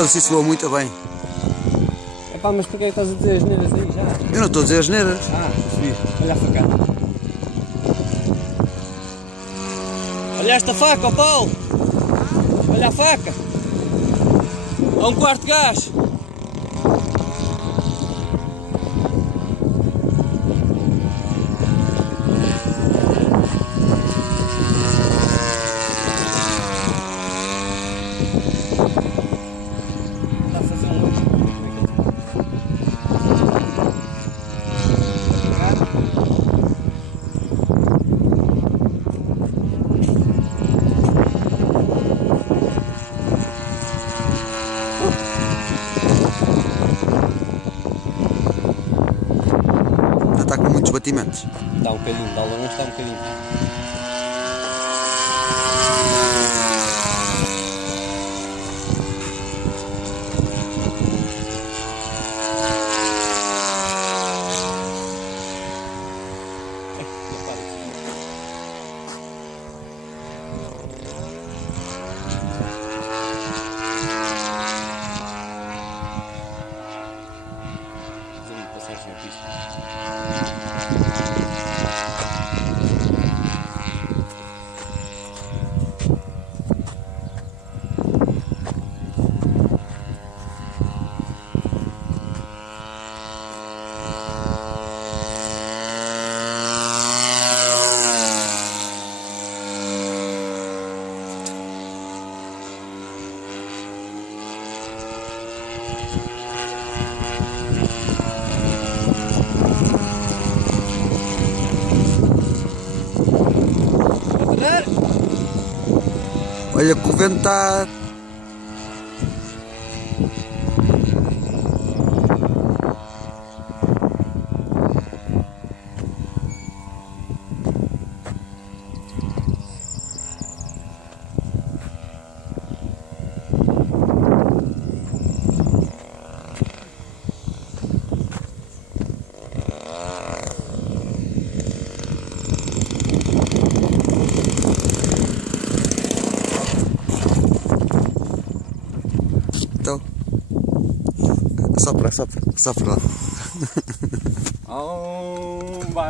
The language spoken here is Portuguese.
Foda-se, isso voa muito bem. Epá, mas porquê é que estás a dizer as neiras aí já? Eu não estou a dizer as neiras. Ah, percebi. Olha a facada. Olha esta faca, ó Paulo! Olha a faca! A um quarto de gás! Está a fazer um olho. Já está com muitos batimentos. Está um bocadinho, dá longe, está um bocadinho. Passagens na pista. Olha que o vento está... Então, sopra lá.